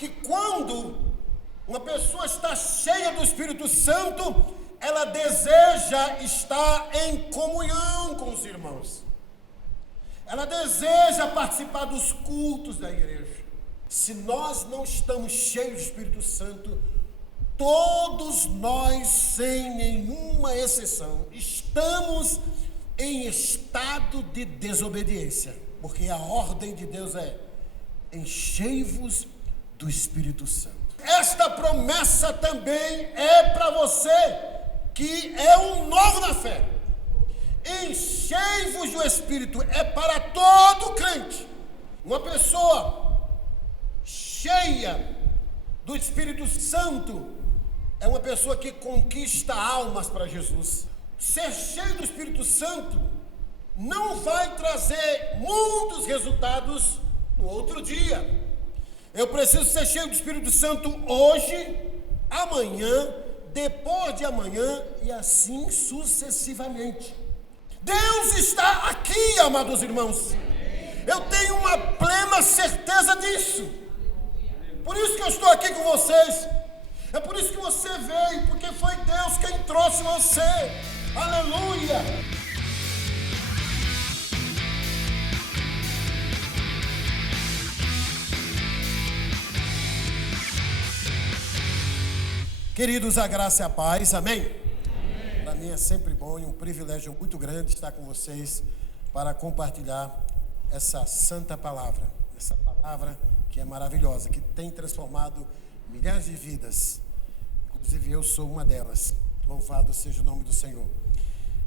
que quando uma pessoa está cheia do Espírito Santo, ela deseja estar em comunhão com os irmãos. Ela deseja participar dos cultos da igreja. Se nós não estamos cheios do Espírito Santo, todos nós, sem nenhuma exceção, estamos em estado de desobediência, porque a ordem de Deus é: enchei-vos do Espírito Santo. Esta promessa também é para você que é um novo na fé. Enchei-vos do Espírito é para todo crente. Uma pessoa cheia do Espírito Santo é uma pessoa que conquista almas para Jesus. Ser cheio do Espírito Santo não vai trazer muitos resultados no outro dia. Eu preciso ser cheio do Espírito Santo hoje, amanhã, depois de amanhã e assim sucessivamente. Deus está aqui, amados irmãos. Eu tenho uma plena certeza disso. Por isso que eu estou aqui com vocês. É por isso que você veio, porque foi Deus quem trouxe você. Aleluia! Queridos, a graça e a paz, amém? Para mim é sempre bom e um privilégio muito grande estar com vocês para compartilhar essa santa palavra. Essa palavra que é maravilhosa, que tem transformado milhares de vidas. Inclusive eu sou uma delas. Louvado seja o nome do Senhor.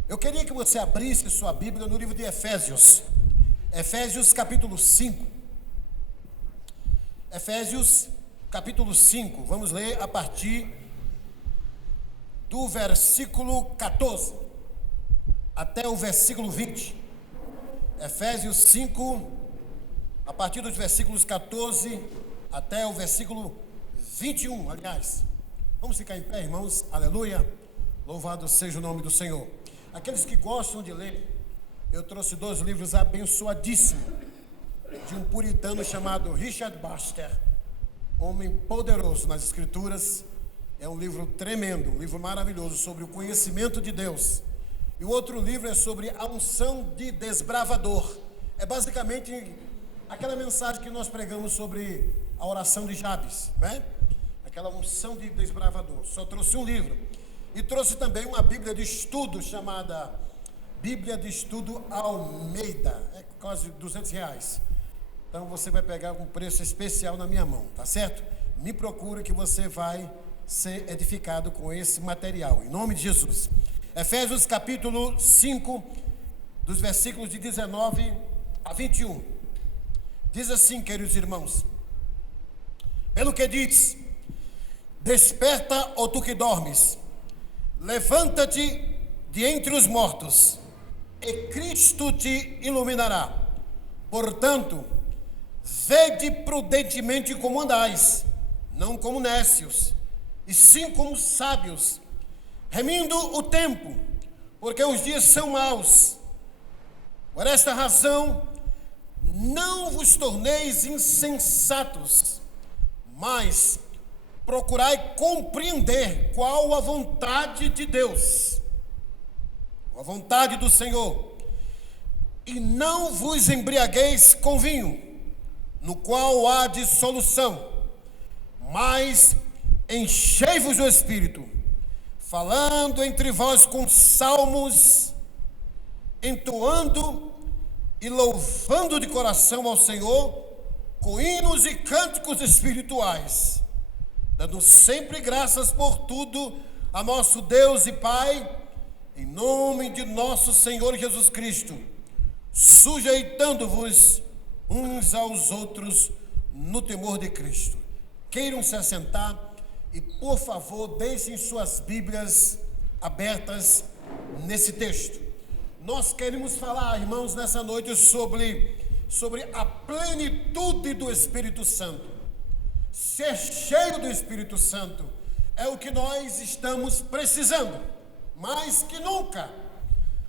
Eu queria que você abrisse sua Bíblia no livro de Efésios. Efésios capítulo 5. Efésios capítulo 5. Vamos ler a partir do versículo 14 até o versículo 20. Efésios 5, a partir dos versículos 14 até o versículo 21, aliás. Vamos ficar em pé, irmãos, aleluia, louvado seja o nome do Senhor. Aqueles que gostam de ler, eu trouxe 2 livros abençoadíssimos, de um puritano chamado Richard Baxter, homem poderoso nas escrituras. É um livro tremendo, um livro maravilhoso sobre o conhecimento de Deus. E o outro livro é sobre a unção de desbravador. É basicamente aquela mensagem que nós pregamos sobre a oração de Jabes, né? Aquela unção de desbravador. Só trouxe um livro. E trouxe também uma Bíblia de estudo chamada Bíblia de Estudo Almeida. É quase R$200. Então você vai pegar um preço especial na minha mão, tá certo? Me procura que você vai ser edificado com esse material, em nome de Jesus. Efésios capítulo 5, dos versículos de 19 a 21. Diz assim, queridos irmãos: pelo que diz: desperta, ó tu que dormes, levanta-te de entre os mortos, e Cristo te iluminará. Portanto, vede prudentemente como andais, não como nécios, e sim como sábios, remindo o tempo, porque os dias são maus. Por esta razão, não vos torneis insensatos, mas procurai compreender qual a vontade de Deus, a vontade do Senhor. E não vos embriagueis com vinho, no qual há dissolução, mas enchei-vos do Espírito, falando entre vós com salmos, entoando e louvando de coração ao Senhor, com hinos e cânticos espirituais, dando sempre graças por tudo a nosso Deus e Pai, em nome de nosso Senhor Jesus Cristo, sujeitando-vos uns aos outros no temor de Cristo. Queiram se assentar e, por favor, deixem suas Bíblias abertas nesse texto. Nós queremos falar, irmãos, nessa noite sobre a plenitude do Espírito Santo. Ser cheio do Espírito Santo é o que nós estamos precisando, mais que nunca,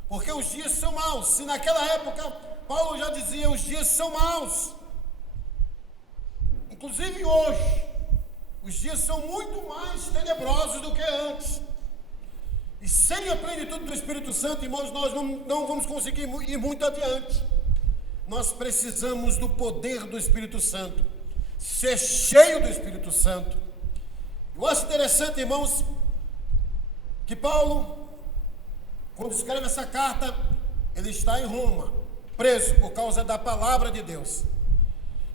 porque os dias são maus. Se naquela época Paulo já dizia: os dias são maus, inclusive hoje Os dias são muito mais tenebrosos do que antes. E sem a plenitude do Espírito Santo, irmãos, nós não vamos conseguir ir muito adiante. Nós precisamos do poder do Espírito Santo, ser cheio do Espírito Santo. Eu acho interessante, irmãos, que Paulo, quando escreve essa carta, ele está em Roma, preso por causa da palavra de Deus.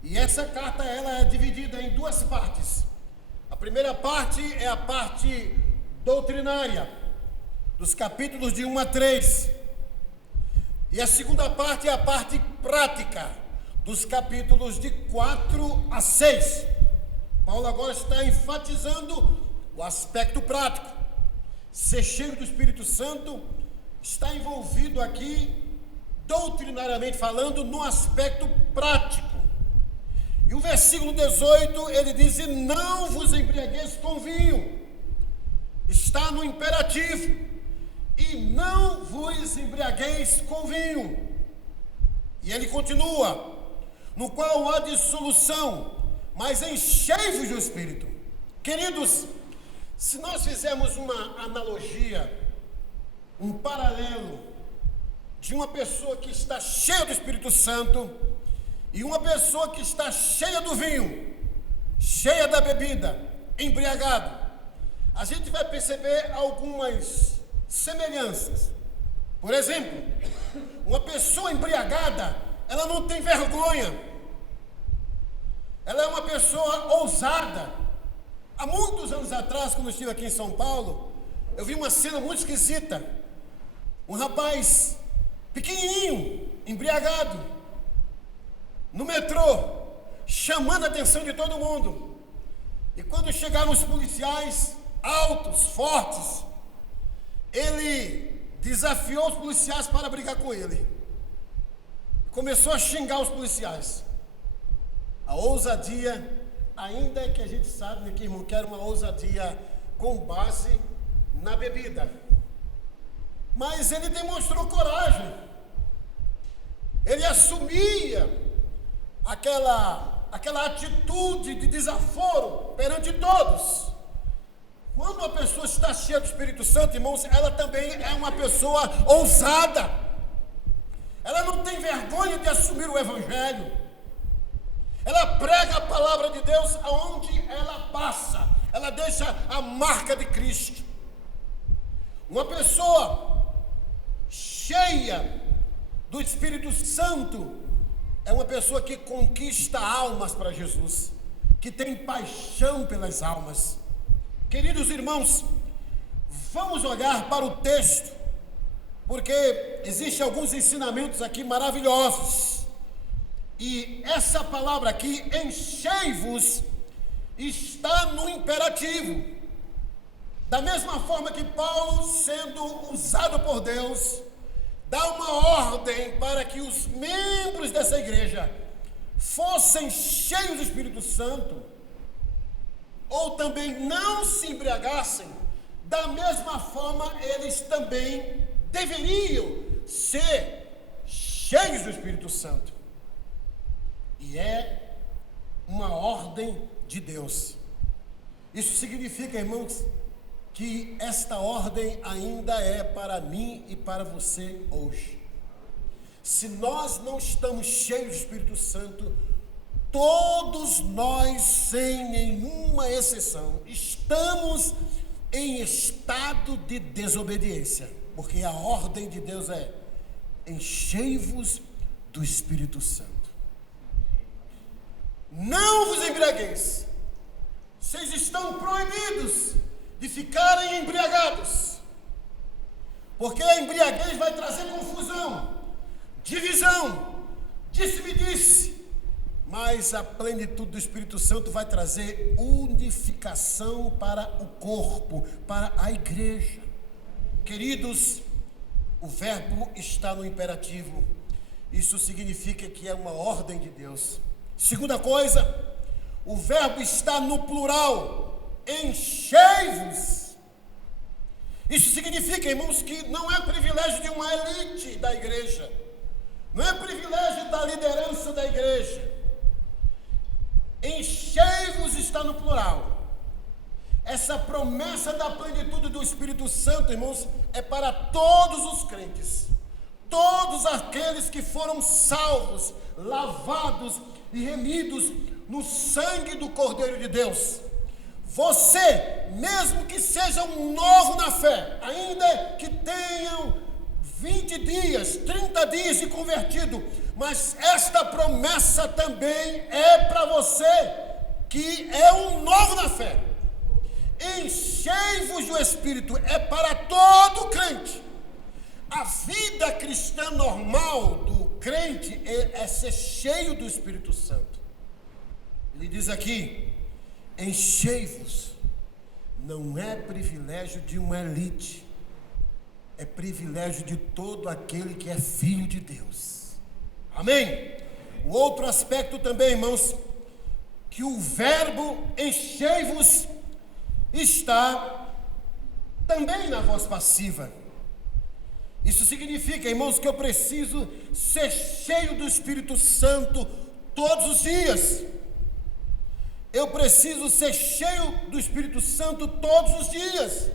E essa carta, ela é dividida em duas partes. A primeira parte é a parte doutrinária, dos capítulos de 1 a 3. E a segunda parte é a parte prática, dos capítulos de 4 a 6. Paulo agora está enfatizando o aspecto prático. Ser cheio do Espírito Santo está envolvido aqui, doutrinariamente falando, no aspecto prático. E o versículo 18, ele diz: não vos embriagueis com vinho. Está no imperativo. E não vos embriagueis com vinho. E ele continua: no qual há dissolução, mas enchei-vos do Espírito. Queridos, se nós fizermos uma analogia, um paralelo de uma pessoa que está cheia do Espírito Santo e uma pessoa que está cheia do vinho, cheia da bebida, embriagado, a gente vai perceber algumas semelhanças. Por exemplo, uma pessoa embriagada, ela não tem vergonha, ela é uma pessoa ousada. Há muitos anos atrás, quando eu estive aqui em São Paulo, eu vi uma cena muito esquisita. Um rapaz pequenininho, embriagado, no metrô, chamando a atenção de todo mundo. E quando chegaram os policiais, altos, fortes, ele desafiou os policiais para brigar com ele. Começou a xingar os policiais. A ousadia, ainda é que a gente sabe, né, que irmão, que era uma ousadia com base na bebida. Mas ele demonstrou coragem. Ele assumia aquela atitude de desaforo perante todos. Quando uma pessoa está cheia do Espírito Santo, irmãos, ela também é uma pessoa ousada. Ela não tem vergonha de assumir o Evangelho. Ela prega a palavra de Deus aonde ela passa. Ela deixa a marca de Cristo. Uma pessoa cheia do Espírito Santo é uma pessoa que conquista almas para Jesus, que tem paixão pelas almas. Queridos irmãos, vamos olhar para o texto, porque existem alguns ensinamentos aqui maravilhosos. E essa palavra aqui, enchei-vos, está no imperativo. Da mesma forma que Paulo, sendo usado por Deus, dá uma ordem para que os membros dessa igreja fossem cheios do Espírito Santo, ou também não se embriagassem, da mesma forma eles também deveriam ser cheios do Espírito Santo. E é uma ordem de Deus. Isso significa, irmãos, que esta ordem ainda é para mim e para você hoje. Se nós não estamos cheios do Espírito Santo, todos nós, sem nenhuma exceção, estamos em estado de desobediência, porque a ordem de Deus é: enchei-vos do Espírito Santo. Não vos embriagueis. Vocês estão proibidos de ficarem embriagados, porque a embriaguez vai trazer confusão, divisão, disse-me-disse. Mas a plenitude do Espírito Santo vai trazer unificação para o corpo, para a igreja. Queridos, o verbo está no imperativo. Isso significa que é uma ordem de Deus. Segunda coisa, o verbo está no plural, enchei-vos. Isso significa, irmãos, que não é privilégio de uma elite da igreja, não é privilégio da liderança da igreja. Enchei-vos está no plural. essa promessa da plenitude do Espírito Santo, irmãos, é para todos os crentes, todos aqueles que foram salvos, lavados e remidos no sangue do Cordeiro de Deus. Você, mesmo que seja um novo na fé, ainda que tenham 20 dias, 30 dias de convertido, mas esta promessa também é para você que é um novo na fé. Enchei-vos do Espírito, é para todo crente. A vida cristã normal do crente é ser cheio do Espírito Santo. Ele diz aqui: enchei-vos. Não é privilégio de uma elite, é privilégio de todo aquele que é filho de Deus. Amém? O outro aspecto também, irmãos, que o verbo enchei-vos está também na voz passiva. Isso significa, irmãos, que eu preciso ser cheio do Espírito Santo todos os dias. Eu preciso ser cheio do Espírito Santo todos os dias.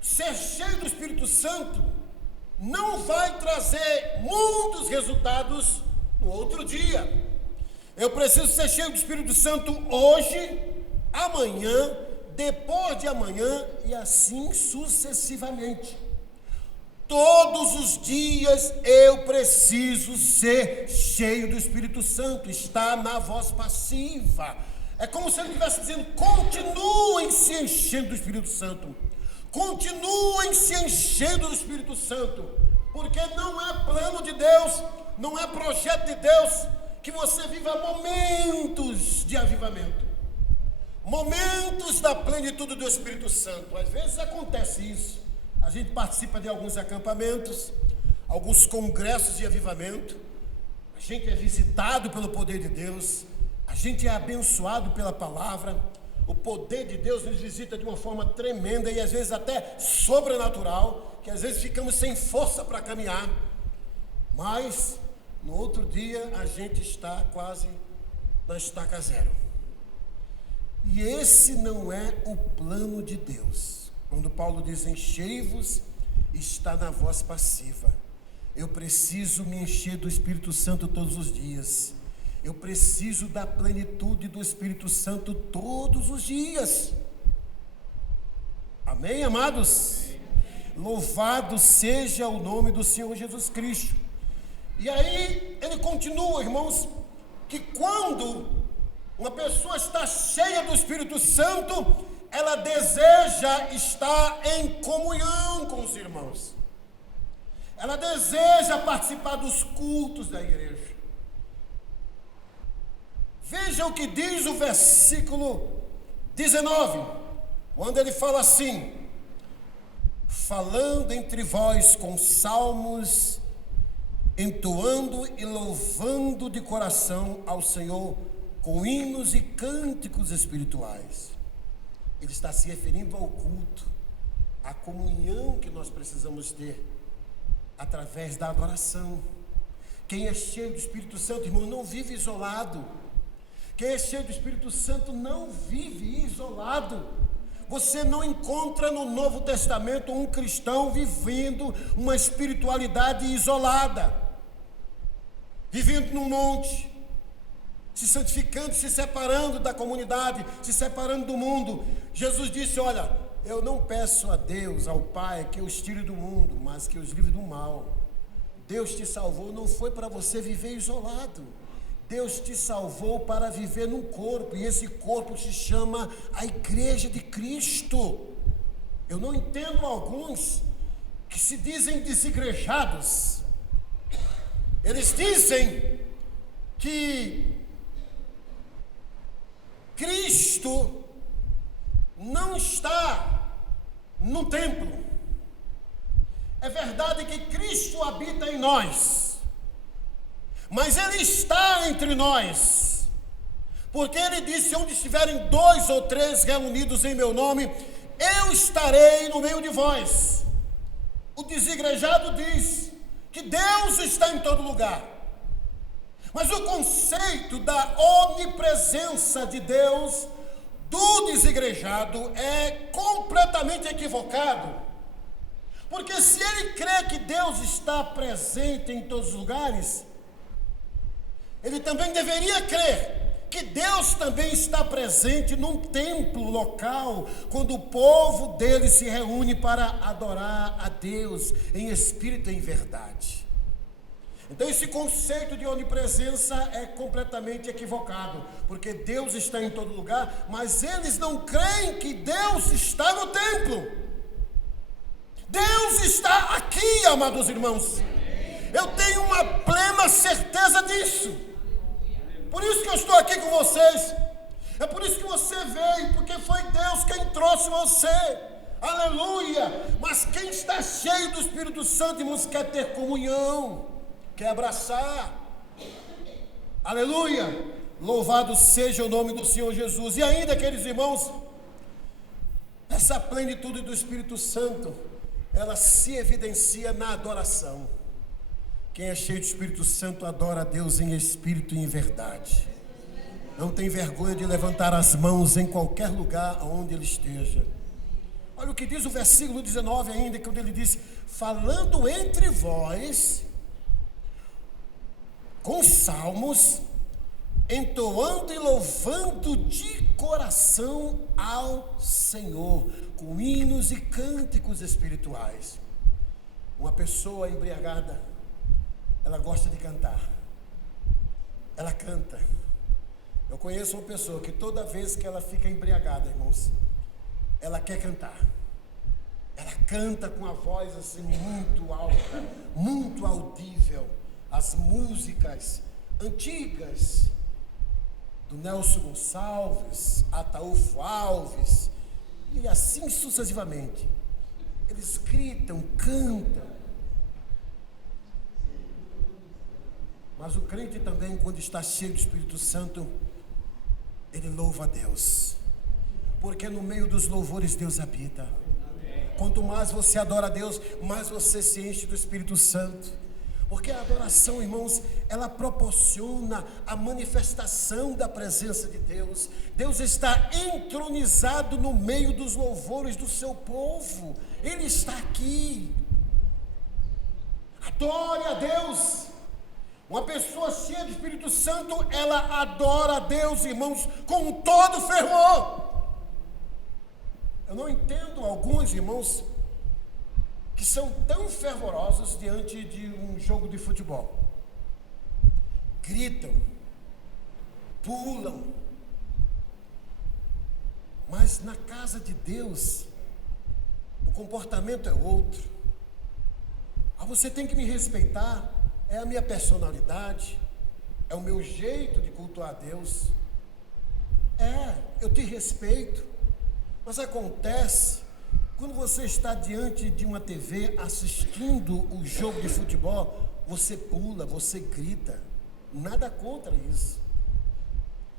Ser cheio do Espírito Santo não vai trazer muitos resultados no outro dia. Eu preciso ser cheio do Espírito Santo hoje, amanhã, depois de amanhã e assim sucessivamente. Todos os dias eu preciso ser cheio do Espírito Santo. Está na voz passiva. É como se ele estivesse dizendo: continuem se enchendo do Espírito Santo. Continuem se enchendo do Espírito Santo. Porque não é plano de Deus, não é projeto de Deus que você viva momentos de avivamento, momentos da plenitude do Espírito Santo. Às vezes acontece isso. A gente participa de alguns acampamentos, alguns congressos de avivamento. A gente é visitado pelo poder de Deus. A gente é abençoado pela palavra. O poder de Deus nos visita de uma forma tremenda e às vezes até sobrenatural, que às vezes ficamos sem força para caminhar. Mas no outro dia a gente está quase na estaca zero. E esse não é o plano de Deus. Quando Paulo diz enchei-vos, está na voz passiva. Eu preciso me encher do Espírito Santo todos os dias. Eu preciso da plenitude do Espírito Santo todos os dias. Amém, amados? Louvado seja o nome do Senhor Jesus Cristo. E aí ele continua, irmãos, que quando uma pessoa está cheia do Espírito Santo, ela deseja estar em comunhão com os irmãos. Ela deseja participar dos cultos da igreja. Veja o que diz o versículo 19, quando ele fala assim: falando entre vós com salmos, entoando e louvando de coração ao Senhor com hinos e cânticos espirituais. Ele está se referindo ao culto, à comunhão que nós precisamos ter através da adoração. Quem é cheio do Espírito Santo, irmão, não vive isolado. Quem é cheio do Espírito Santo não vive isolado. Você não encontra no Novo Testamento um cristão vivendo uma espiritualidade isolada, vivendo num monte, se santificando, se separando da comunidade, se separando do mundo. Jesus disse: olha, eu não peço a Deus, ao Pai, que os tire do mundo, mas que os livre do mal. Deus te salvou, não foi para você viver isolado. Deus te salvou para viver num corpo, e esse corpo se chama a Igreja de Cristo. Eu não entendo alguns que se dizem desigrejados. Eles dizem que Cristo não está no templo. É verdade que Cristo habita em nós, mas Ele está entre nós, porque Ele disse: onde estiverem 2 ou 3 reunidos em meu nome, eu estarei no meio de vós. O desigrejado diz que Deus está em todo lugar, mas o conceito da onipresença de Deus, do desigrejado é completamente equivocado. Porque se ele crê que Deus está presente em todos os lugares, ele também deveria crer que Deus também está presente num templo local, quando o povo dele se reúne para adorar a Deus em espírito e em verdade. Então esse conceito de onipresença é completamente equivocado, porque Deus está em todo lugar, mas eles não creem que Deus está no templo. Deus está aqui, amados irmãos. Eu tenho uma plena certeza disso. Por isso que eu estou aqui com vocês. É por isso que você veio, porque foi Deus quem trouxe você. Aleluia! Mas quem está cheio do Espírito Santo, irmãos, quer ter comunhão, quer abraçar. Aleluia! Louvado seja o nome do Senhor Jesus. E ainda, queridos irmãos, essa plenitude do Espírito Santo, ela se evidencia na adoração. Quem é cheio do Espírito Santo adora a Deus em espírito e em verdade. Não tem vergonha de levantar as mãos em qualquer lugar onde ele esteja. Olha o que diz o versículo 19 ainda, quando ele diz: falando entre vós com salmos, entoando e louvando de coração ao Senhor, com hinos e cânticos espirituais. Uma pessoa embriagada, ela gosta de cantar. Ela canta. Eu conheço uma pessoa que toda vez que ela fica embriagada, irmãos, ela quer cantar. Ela canta com a voz assim muito alta, muito audível, as músicas antigas do Nelson Gonçalves, Ataúfo Alves, e assim sucessivamente. Eles gritam, cantam. Mas o crente também, quando está cheio do Espírito Santo, ele louva a Deus, porque no meio dos louvores Deus habita. Quanto mais você adora a Deus, mais você se enche do Espírito Santo. Porque a adoração, irmãos, ela proporciona a manifestação da presença de Deus. Deus está entronizado no meio dos louvores do seu povo. Ele está aqui. Adore a Deus. Uma pessoa cheia do Espírito Santo, ela adora a Deus, irmãos, com todo fervor. Eu não entendo alguns irmãos que são tão fervorosos diante de um jogo de futebol. Gritam, pulam. Mas na casa de Deus, o comportamento é outro. Você tem que me respeitar. É a minha personalidade, é o meu jeito de cultuar a Deus. Eu te respeito, mas acontece, quando você está diante de uma TV assistindo o jogo de futebol, você pula, você grita, nada contra isso.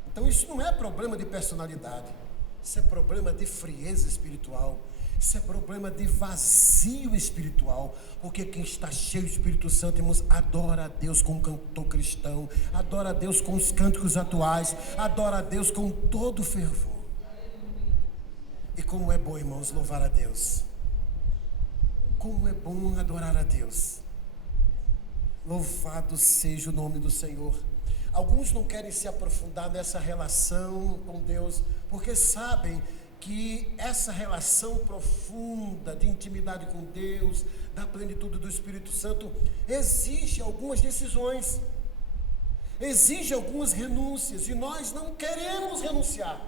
Então isso não é problema de personalidade, isso é problema de frieza espiritual. Isso é problema de vazio espiritual, porque quem está cheio do Espírito Santo, irmãos, adora a Deus com o cantor cristão, adora a Deus com os cânticos atuais, adora a Deus com todo fervor. E como é bom, irmãos, louvar a Deus. Como é bom adorar a Deus. Louvado seja o nome do Senhor. Alguns não querem se aprofundar nessa relação com Deus, porque sabem que essa relação profunda de intimidade com Deus, da plenitude do Espírito Santo, exige algumas decisões, exige algumas renúncias, e nós não queremos renunciar,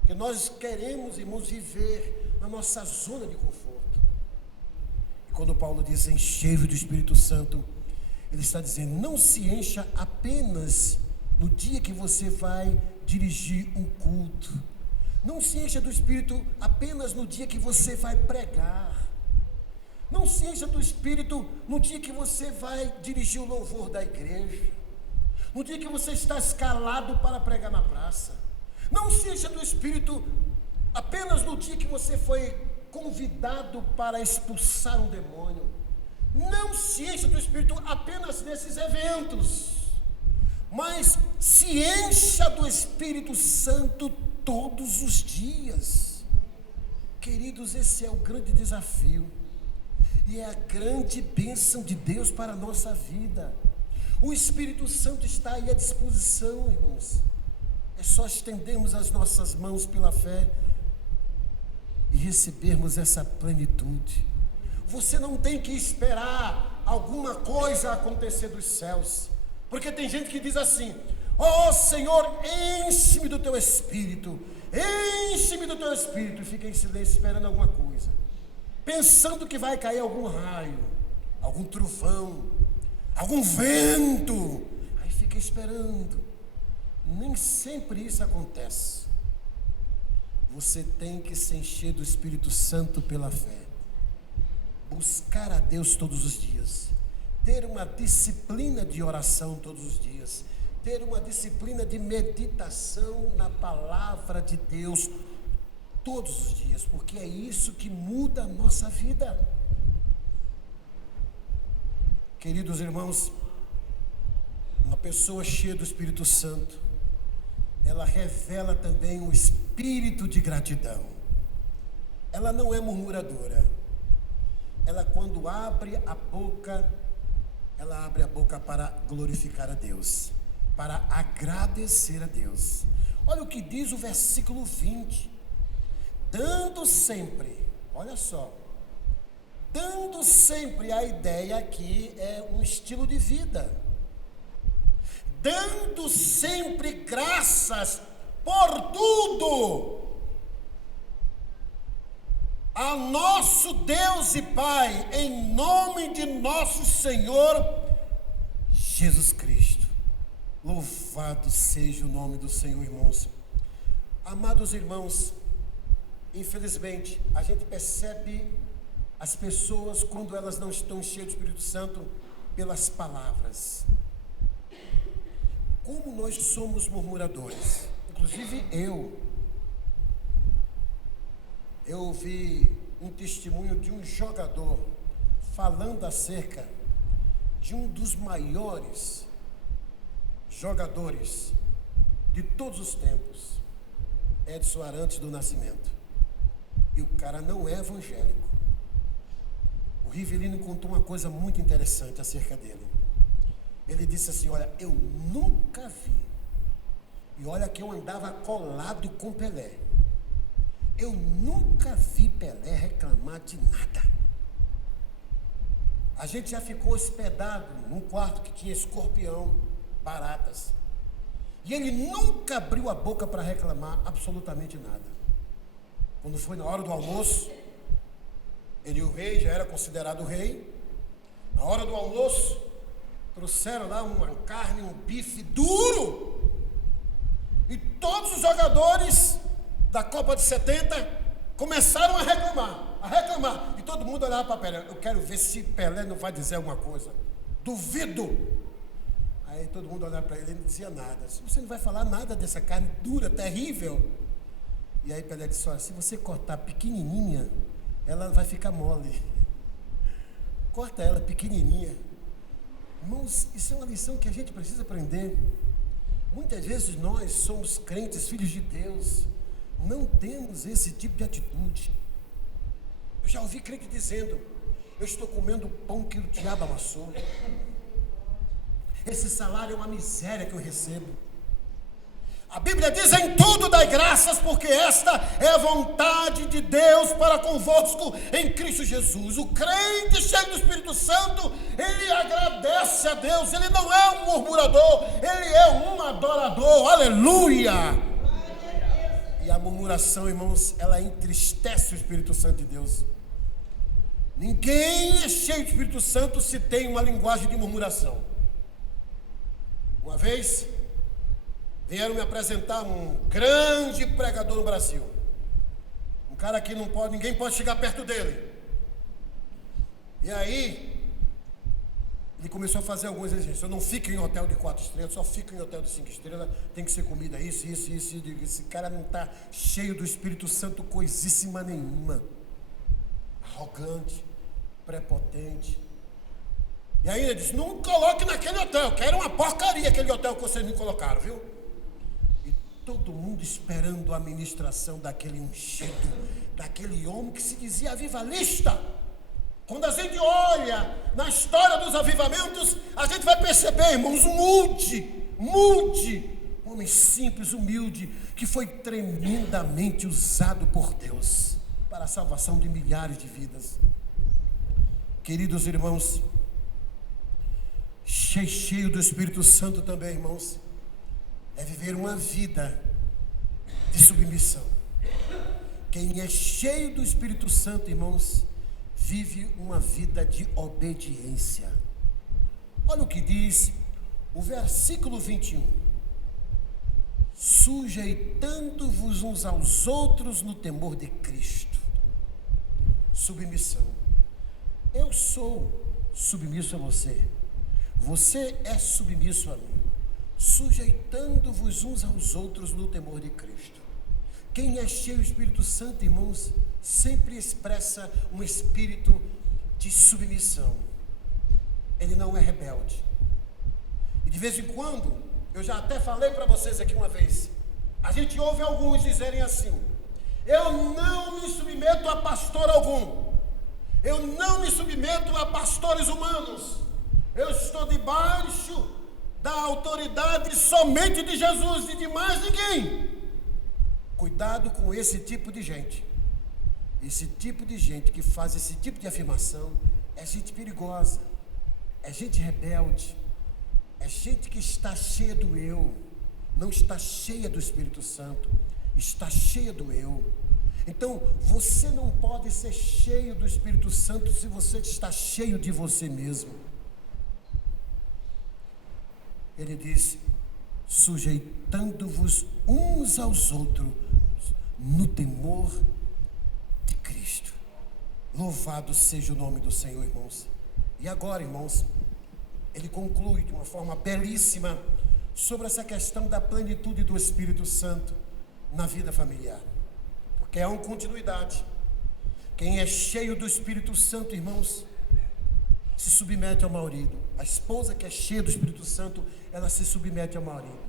porque nós queremos, irmãos, viver na nossa zona de conforto. E quando Paulo diz encher do Espírito Santo, ele está dizendo, não se encha apenas no dia que você vai dirigir um culto. Não se encha do Espírito apenas no dia que você vai pregar. Não se encha do Espírito no dia que você vai dirigir o louvor da igreja. No dia que você está escalado para pregar na praça. Não se encha do Espírito apenas no dia que você foi convidado para expulsar um demônio. Não se encha do Espírito apenas nesses eventos. Mas se encha do Espírito Santo todos os dias. Queridos, esse é o grande desafio. E é a grande bênção de Deus para a nossa vida. O Espírito Santo está aí à disposição, irmãos. É só estendermos as nossas mãos pela fé e recebermos essa plenitude. Você não tem que esperar alguma coisa acontecer dos céus. Porque tem gente que diz assim: ó Senhor, enche-me do teu Espírito. Enche-me do teu Espírito. E fica em silêncio esperando alguma coisa, pensando que vai cair algum raio, algum trovão, algum vento. Aí fica esperando. Nem sempre isso acontece. Você tem que se encher do Espírito Santo pela fé, buscar a Deus todos os dias, ter uma disciplina de oração todos os dias, ter uma disciplina de meditação na palavra de Deus todos os dias, porque é isso que muda a nossa vida. Queridos irmãos, uma pessoa cheia do Espírito Santo, ela revela também um espírito de gratidão. Ela não é murmuradora. Ela, quando abre a boca, ela abre a boca para glorificar a Deus, para agradecer a Deus. Olha o que diz o versículo 20: dando sempre, olha só, dando sempre, a ideia aqui é um estilo de vida. Dando sempre graças por tudo a nosso Deus e Pai, em nome de nosso Senhor Jesus Cristo. Louvado seja o nome do Senhor, irmãos. Amados irmãos, infelizmente, a gente percebe as pessoas quando elas não estão cheias do Espírito Santo pelas palavras. Como nós somos murmuradores, inclusive eu ouvi um testemunho de um jogador falando acerca de um dos maiores jogadores de todos os tempos, Edson Arantes do Nascimento. E o cara não é evangélico. O Rivelino contou uma coisa muito interessante acerca dele. Ele disse assim: olha, eu nunca vi, e olha que eu andava colado com Pelé, eu nunca vi Pelé reclamar de nada. A gente já ficou hospedado num quarto que tinha escorpião, baratas, e ele nunca abriu a boca para reclamar absolutamente nada. Quando foi na hora do almoço, ele e o rei, já era considerado rei, na hora do almoço, trouxeram lá uma carne, um bife duro, e todos os jogadores da Copa de 70 começaram a reclamar, e todo mundo olhava para Pelé. Eu quero ver se Pelé não vai dizer alguma coisa, duvido. Aí todo mundo olhava para ele e não dizia nada. Se você não vai falar nada dessa carne dura, terrível. E aí Pelé disse: olha, se você cortar pequenininha, ela vai ficar mole. Corta ela pequenininha. Irmãos, isso é uma lição que a gente precisa aprender. Muitas vezes nós somos crentes, filhos de Deus, não temos esse tipo de atitude. Eu já ouvi crente dizendo: eu estou comendo o pão que o diabo amassou. Esse salário é uma miséria que eu recebo. A Bíblia diz: em tudo dai graças, porque esta é a vontade de Deus para convosco em Cristo Jesus. O crente cheio do Espírito Santo, ele agradece a Deus. Ele não é um murmurador, ele é um adorador. Aleluia! E a murmuração, irmãos, ela entristece o Espírito Santo de Deus. Ninguém é cheio do Espírito Santo se tem uma linguagem de murmuração. Uma vez vieram me apresentar um grande pregador no Brasil, um cara que ninguém pode chegar perto dele. E aí ele começou a fazer alguns exercícios. Eu não fico em hotel de 4 estrelas, só fico em hotel de 5 estrelas. Tem que ser comida, isso. Eu digo: esse cara não está cheio do Espírito Santo coisíssima nenhuma. Arrogante, prepotente. E aí ele disse: não coloque naquele hotel, que era uma porcaria aquele hotel que vocês me colocaram, viu? todo mundo esperando a ministração daquele ungido, daquele homem que se dizia avivalista. Quando a gente olha na história dos avivamentos, a gente vai perceber, irmãos, um homem simples, humilde, que foi tremendamente usado por Deus para a salvação de milhares de vidas. Queridos irmãos, cheio do Espírito Santo também, irmãos, é viver uma vida de submissão. Quem é cheio do Espírito Santo, irmãos, vive uma vida de obediência. Olha o que diz o versículo 21. Sujeitando-vos uns aos outros no temor de Cristo. Submissão. Eu sou submisso a você. Você é submisso a mim. Sujeitando-vos uns aos outros no temor de Cristo. Quem é cheio do Espírito Santo, irmãos, sempre expressa um espírito de submissão. Ele não é rebelde. E de vez em quando, eu já até falei para vocês aqui uma vez, a gente ouve alguns dizerem assim: eu não me submeto a pastor algum, eu não me submeto a pastores humanos, eu estou debaixo da autoridade somente de Jesus e de mais ninguém. Cuidado com esse tipo de gente. Esse tipo de gente que faz esse tipo de afirmação é gente perigosa, é gente rebelde, é gente que está cheia do eu, não está cheia do Espírito Santo, está cheia do eu. Então, você não pode ser cheio do Espírito Santo se você está cheio de você mesmo. Ele diz: sujeitando-vos uns aos outros no temor de Cristo. Louvado seja o nome do Senhor, irmãos. E agora, irmãos, ele conclui de uma forma belíssima sobre essa questão da plenitude do Espírito Santo na vida familiar, porque é uma continuidade. Quem é cheio do Espírito Santo, irmãos, se submete ao marido. A esposa que é cheia do Espírito Santo, ela se submete ao marido.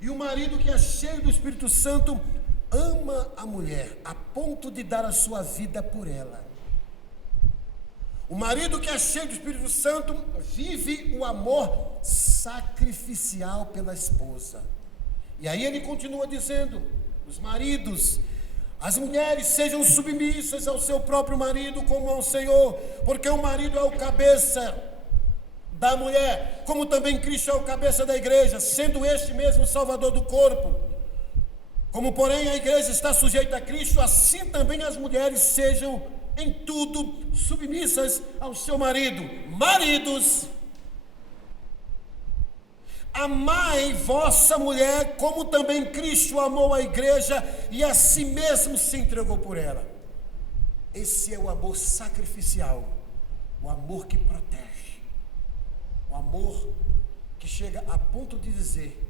E o marido que é cheio do Espírito Santo ama a mulher a ponto de dar a sua vida por ela. O marido que é cheio do Espírito Santo vive o amor sacrificial pela esposa. E aí ele continua dizendo: os maridos, as mulheres sejam submissas ao seu próprio marido como ao Senhor, porque o marido é o cabeça da mulher, como também Cristo é o cabeça da igreja, sendo este mesmo o Salvador do corpo. Como, porém, a igreja está sujeita a Cristo, assim também as mulheres sejam em tudo submissas ao seu marido. Maridos, amai vossa mulher, como também Cristo amou a igreja e a si mesmo se entregou por ela. Esse é o amor sacrificial, o amor que protege, o amor que chega a ponto de dizer: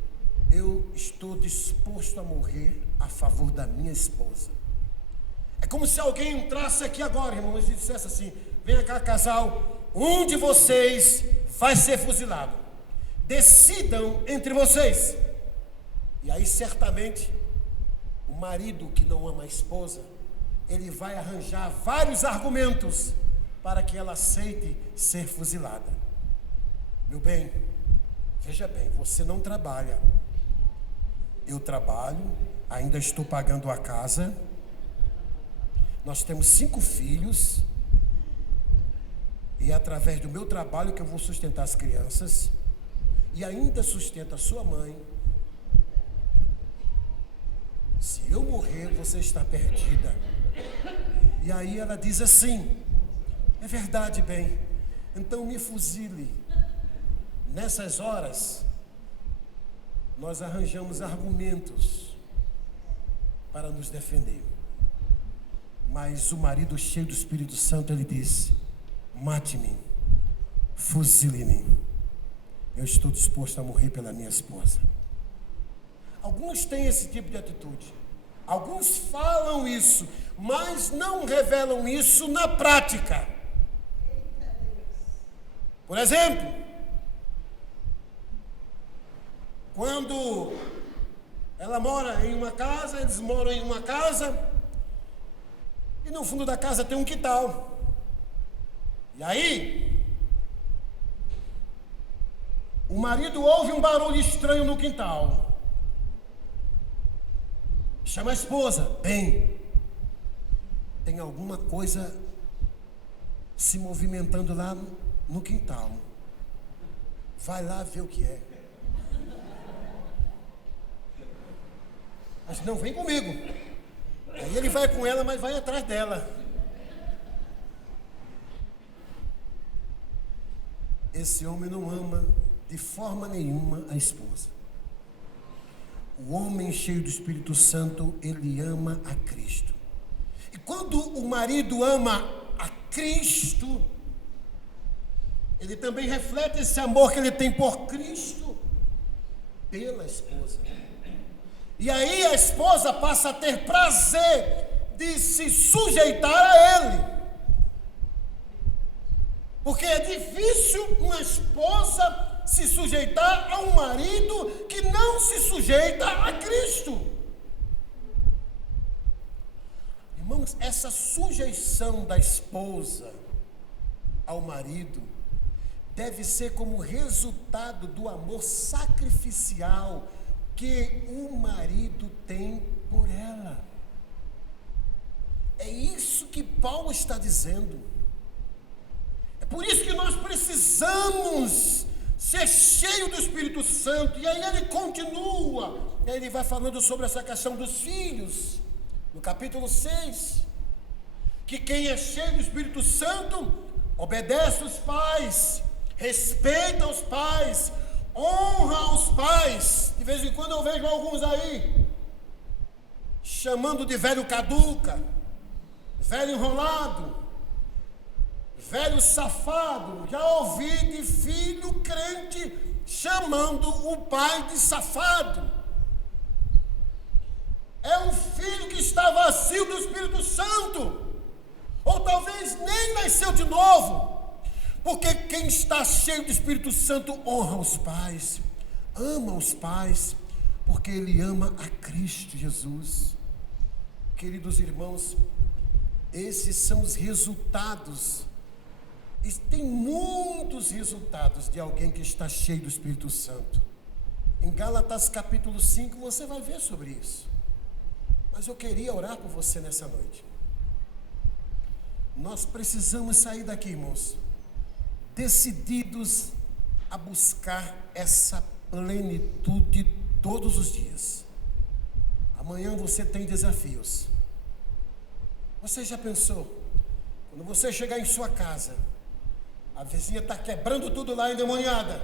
eu estou disposto a morrer a favor da minha esposa. É como se alguém entrasse aqui agora, irmãos, e dissesse assim: vem cá, casal, um de vocês vai ser fuzilado. Decidam entre vocês. E aí certamente o marido que não ama a esposa, ele vai arranjar vários argumentos para que ela aceite ser fuzilada. Meu bem, veja bem, você não trabalha. Eu trabalho, ainda estou pagando a casa. Nós temos 5 filhos. E é através do meu trabalho que eu vou sustentar as crianças. E ainda sustento a sua mãe. Se eu morrer, você está perdida. E aí ela diz assim: é verdade, bem, então me fuzile. Nessas horas, nós arranjamos argumentos para nos defender. Mas o marido cheio do Espírito Santo, ele diz: mate-me, fuzile-me, eu estou disposto a morrer pela minha esposa. Alguns têm esse tipo de atitude, alguns falam isso, mas não revelam isso na prática. Por exemplo, quando Ela mora em uma casa, eles moram em uma casa, e no fundo da casa tem um quintal. E aí, o marido ouve um barulho estranho no quintal. Chama a esposa. Bem, tem alguma coisa se movimentando lá no quintal. Vai lá ver o que é. Mas não, vem comigo. Aí ele vai com ela, mas vai atrás dela. Esse homem não ama de forma nenhuma a esposa. O homem cheio do Espírito Santo, ele ama a Cristo. E quando o marido ama a Cristo, ele também reflete esse amor que ele tem por Cristo pela esposa. E aí a esposa passa a ter prazer de se sujeitar a ele. Porque é difícil uma esposa se sujeitar a um marido que não se sujeita a Cristo. Irmãos, essa sujeição da esposa ao marido deve ser como resultado do amor sacrificial que o marido tem por ela. É isso que Paulo está dizendo. É por isso que nós precisamos ser cheio do Espírito Santo. E aí ele continua, ele vai falando sobre essa questão dos filhos, no capítulo 6, que quem é cheio do Espírito Santo obedece os pais, respeita os pais, honra os pais. De vez em quando eu vejo alguns aí chamando de velho caduca, velho enrolado, velho safado. Já ouvi de filho crente chamando o pai de safado. É um filho que está vazio do Espírito Santo, ou talvez nem nasceu de novo, porque quem está cheio do Espírito Santo honra os pais, ama os pais, porque ele ama a Cristo Jesus. Queridos irmãos, esses são os resultados. E tem muitos resultados de alguém que está cheio do Espírito Santo. Em Gálatas capítulo 5 você vai ver sobre isso. Mas eu queria orar por você nessa noite. Nós precisamos sair daqui, irmãos, decididos a buscar essa plenitude todos os dias. Amanhã você tem desafios. Você já pensou? Quando você chegar em sua casa, a vizinha está quebrando tudo lá endemoniada.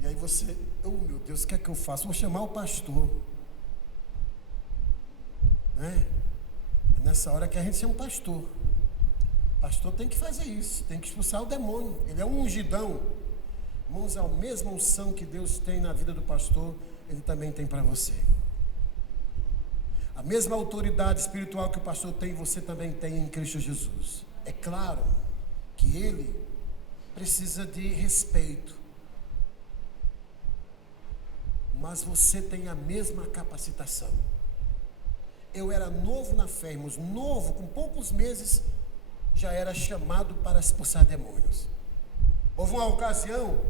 E aí você, oh meu Deus, o que é que eu faço? Vou chamar o pastor. Né? É nessa hora que a gente chama o pastor. O pastor tem que fazer isso, tem que expulsar o demônio. Ele é um ungidão. Irmãos, a mesma unção que Deus tem na vida do pastor, ele também tem para você. A mesma autoridade espiritual que o pastor tem, você também tem em Cristo Jesus. É claro que ele precisa de respeito, mas você tem a mesma capacitação. Eu era novo na fé, irmãos, novo, com poucos meses, já era chamado para expulsar demônios. Houve uma ocasião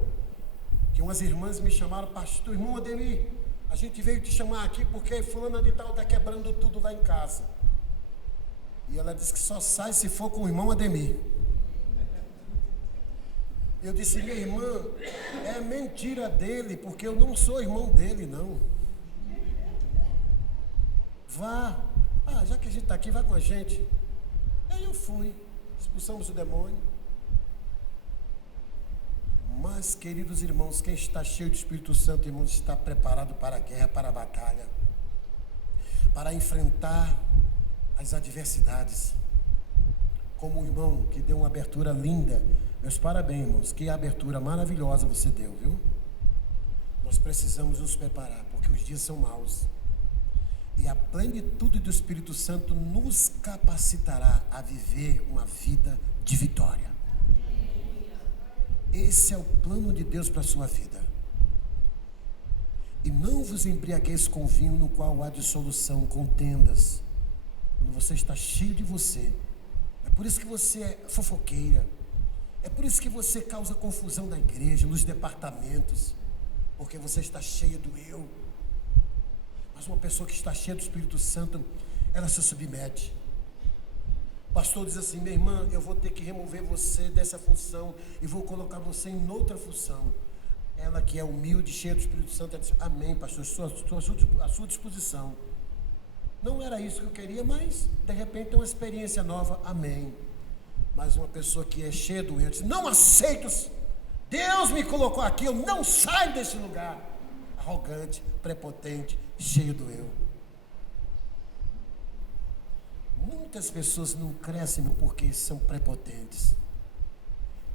que umas irmãs me chamaram, pastor, irmão Ademir, a gente veio te chamar aqui porque fulana de tal está quebrando tudo lá em casa. E ela disse que só sai se for com o irmão Ademir. Eu disse, minha irmã, é mentira dele, porque eu não sou irmão dele, não. Vá. Já que a gente está aqui, vá com a gente. Aí eu fui, expulsamos o demônio. Mas, queridos irmãos, quem está cheio do Espírito Santo, irmãos, está preparado para a guerra, para a batalha, para enfrentar as adversidades. Como o irmão que deu uma abertura linda. Meus parabéns, irmãos, que abertura maravilhosa você deu, viu? Nós precisamos nos preparar, porque os dias são maus. E a plenitude do Espírito Santo nos capacitará a viver uma vida de vitória. Esse é o plano de Deus para a sua vida. E não vos embriagueis com vinho, no qual há dissolução, contendas. Quando você está cheio de você, é por isso que você é fofoqueira, é por isso que você causa confusão na igreja, nos departamentos, porque você está cheia do eu. Mas uma pessoa que está cheia do Espírito Santo, ela se submete. O pastor diz assim: minha irmã, eu vou ter que remover você dessa função e vou colocar você em outra função. Ela que é humilde, cheia do Espírito Santo, ela diz: amém, pastor, estou à sua disposição. Não era isso que eu queria, mas de repente é uma experiência nova, amém. Mas uma pessoa que é cheia do eu, diz: não aceito, Deus me colocou aqui, eu não saio desse lugar. Arrogante, prepotente, cheio do eu. Muitas pessoas não crescem porque são prepotentes.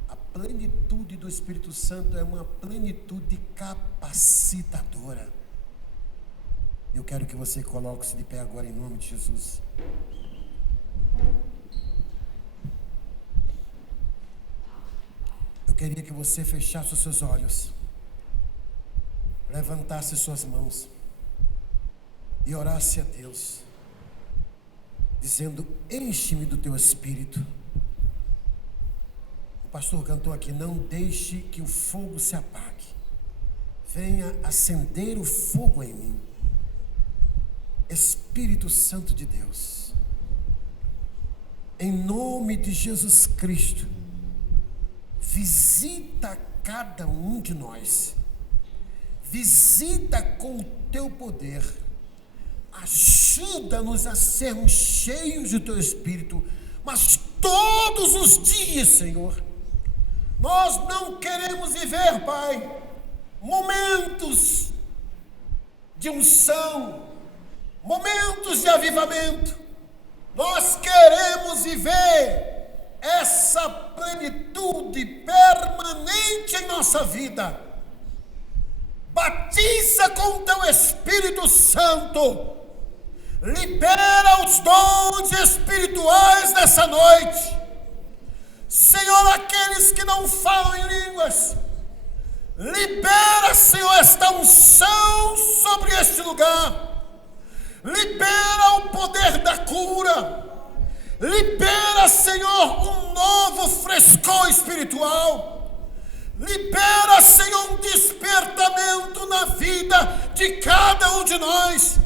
A plenitude do Espírito Santo é uma plenitude capacitadora. Eu quero que você coloque-se de pé agora em nome de Jesus. Eu queria que você fechasse os seus olhos, levantasse suas mãos e orasse a Deus, dizendo: enche-me do teu Espírito. O pastor cantou aqui: não deixe que o fogo se apague, venha acender o fogo em mim. Espírito Santo de Deus, em nome de Jesus Cristo, visita cada um de nós, visita com o teu poder, ajuda-nos a sermos cheios do teu Espírito, mas todos os dias, Senhor. Nós não queremos viver, Pai, momentos de unção, momentos de avivamento. Nós queremos viver essa plenitude permanente em nossa vida. Batiza com o teu Espírito Santo, libera os dons espirituais nessa noite, Senhor. Aqueles que não falam em línguas, libera, Senhor, esta unção sobre este lugar. Libera o poder da cura. Libera, Senhor, um novo frescor espiritual. Libera, Senhor, um despertamento na vida de cada um de nós.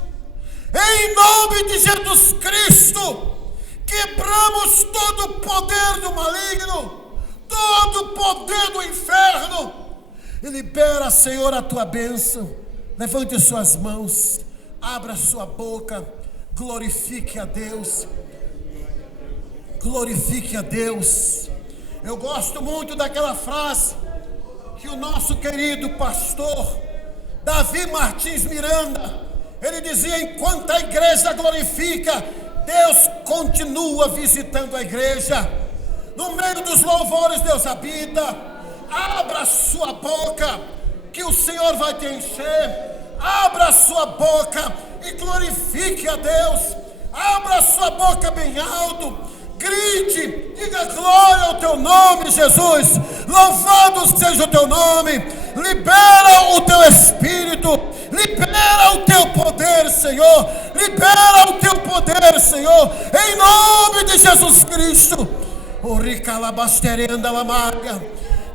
Em nome de Jesus Cristo, quebramos todo o poder do maligno, todo o poder do inferno. E libera, Senhor, a tua bênção. Levante suas mãos, abra sua boca, glorifique a Deus. Glorifique a Deus. Eu gosto muito daquela frase que o nosso querido pastor Davi Martins Miranda, ele dizia: enquanto a igreja glorifica, Deus continua visitando a igreja. No meio dos louvores Deus habita. Abra sua boca, que o Senhor vai te encher. Abra sua boca e glorifique a Deus. Abra sua boca bem alto, grite, diga glória ao teu nome, Jesus. Louvado seja o teu nome. Libera o teu Espírito, libera o teu poder, Senhor. Libera o teu poder, Senhor, em nome de Jesus Cristo.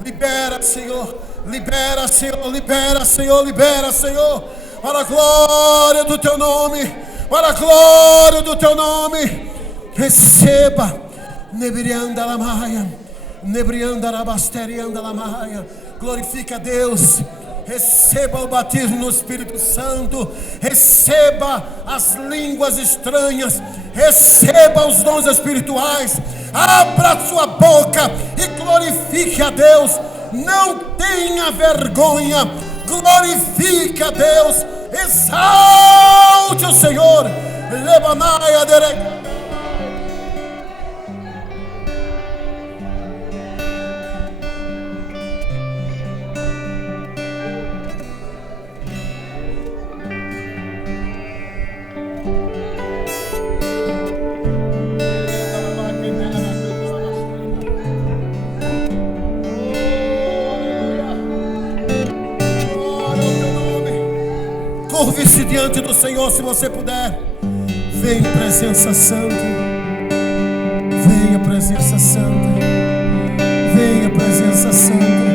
Libera, Senhor. Libera, Senhor, libera, Senhor, libera, Senhor, para a glória do teu nome, para a glória do teu nome. Receba, nebrianda la maia, nebrianda la basterianda la maia. Glorifica a Deus. Receba o batismo no Espírito Santo, receba as línguas estranhas, receba os dons espirituais. Abra sua boca e glorifique a Deus. Não tenha vergonha, glorifique a Deus, exalte o Senhor. Lebanaia dere. diante do Senhor, se você puder. Venha, presença santa. Venha, presença santa. Venha, presença santa.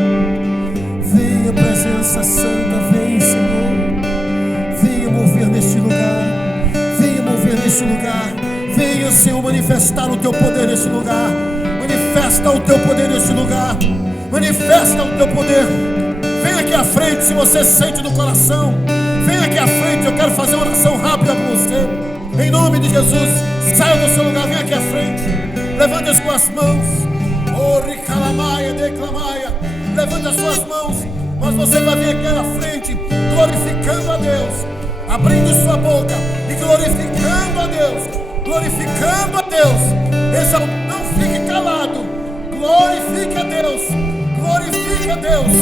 Venha, presença santa. Vem, Senhor. Venha mover neste lugar. Venha mover neste lugar. Venha, Senhor, manifestar o teu poder neste lugar. Manifesta o teu poder neste lugar. Manifesta o teu poder. Vem aqui à frente se você sente no coração. Vem aqui à frente, eu quero fazer uma oração rápida com você. Em nome de Jesus, saia do seu lugar, vem aqui à frente. Levante as suas mãos. Oh, Ricalamaia, declamaia. Levante as suas mãos. Mas você vai vir aqui à frente, glorificando a Deus, abrindo sua boca e glorificando a Deus. Glorificando a Deus. Não fique calado. Glorifique a Deus. Glorifique a Deus.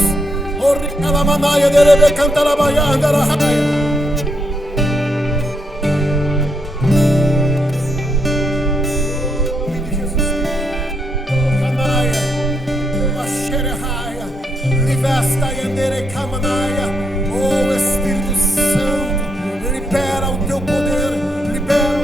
Oh, Ricalamanaya, derebe cantarabaya, andarahaya. Oh Espírito Santo, libera o teu poder, libera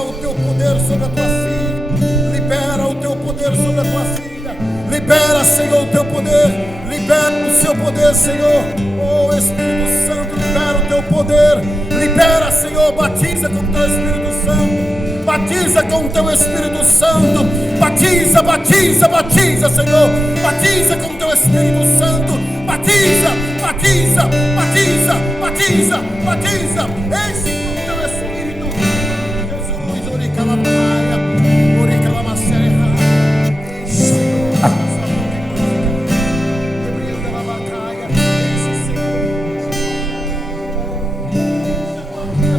o teu poder sobre a tua filha, libera o teu poder sobre a tua filha, libera, Senhor, o teu poder, libera o seu poder, Senhor. Oh Espírito Santo, libera o teu poder, libera, Senhor, batiza com o teu Espírito Santo. Batiza com o teu Espírito Santo. Batiza, batiza, batiza, Senhor. Batiza com o teu Espírito Santo. Batiza, batiza, batiza, batiza, batiza. Enche com o teu Espírito. Jesus, oricalamaia, oricalamacerra.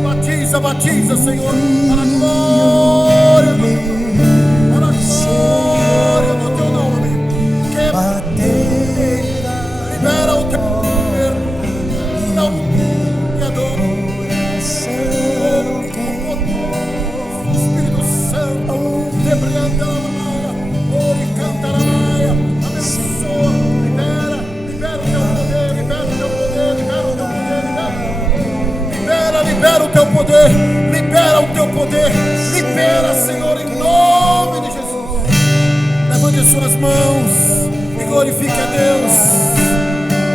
Batiza, batiza, Senhor, para a glória do teu nome. Libera o teu poder, libera o Criador, o Espírito Santo, debrianda a maia, ore, canta a maia, abençoa, libera o teu poder, libera o teu poder, libera o teu poder, libera o teu poder, libera o teu poder, libera, Senhor, em nome de Jesus. Levante as suas mãos e glorifique a Deus.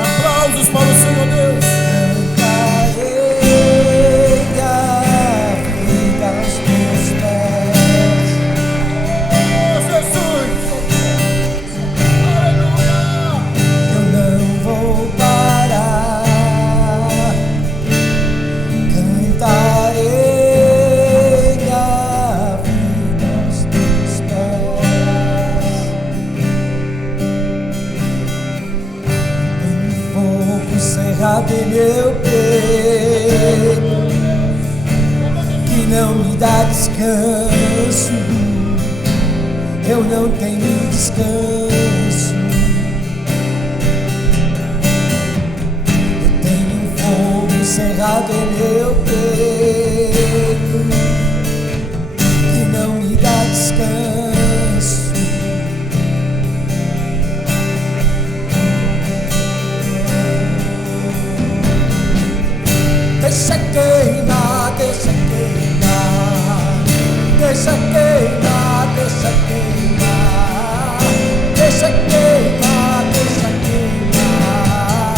Aplausos para o Senhor Deus. Oh Jesus, aleluia. Eu não vou parar, cantarei a vida aos teus pés. Tem fogo cerrado em meu peito que não me dá descanso. Eu não tenho descanso. Eu tenho um fogo cerrado em meu peito que não me dá descanso. Deixa queimar, deixa queimar, deixa queimar, deixa queimar, deixa queimar, deixa queimar.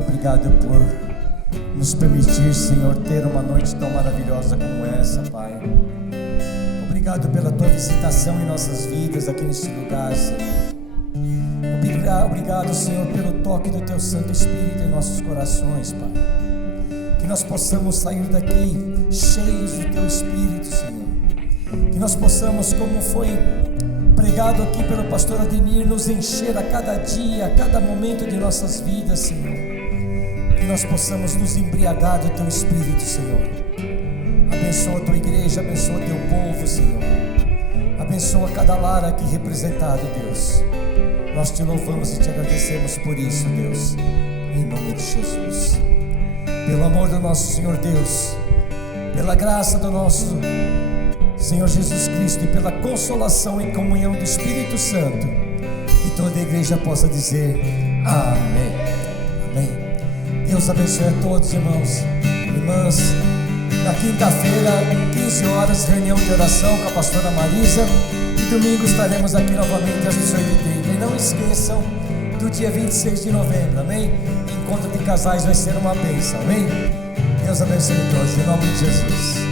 obrigado por nos permitir, Senhor, ter uma noite tão maravilhosa como essa, Pai. Obrigado pela Tua visitação em nossas vidas aqui neste lugar, Senhor. Obrigado, Senhor, pelo toque do Teu Santo Espírito em nossos corações, Pai. Que nós possamos sair daqui cheios do Teu Espírito, Senhor. Que nós possamos, como foi pregado aqui pelo pastor Ademir, nos encher a cada dia, a cada momento de nossas vidas, Senhor. Que nós possamos nos embriagar do Teu Espírito, Senhor. Abençoa a Tua igreja, abençoa o Teu povo, Senhor. Abençoa cada lar aqui representado, Deus. Nós Te louvamos e Te agradecemos por isso, Deus, em nome de Jesus. Pelo amor do nosso Senhor Deus, pela graça do nosso Senhor Jesus Cristo e pela consolação e comunhão do Espírito Santo, que toda a igreja possa dizer amém. Amém. Deus abençoe a todos, irmãos, irmãs. Na quinta-feira, 15 horas, reunião de oração com a pastora Marisa. E domingo estaremos aqui novamente às 18h30. E não esqueçam do dia 26 de novembro, amém? Encontro de casais vai ser uma bênção, amém? Deus abençoe a todos, em nome de Jesus.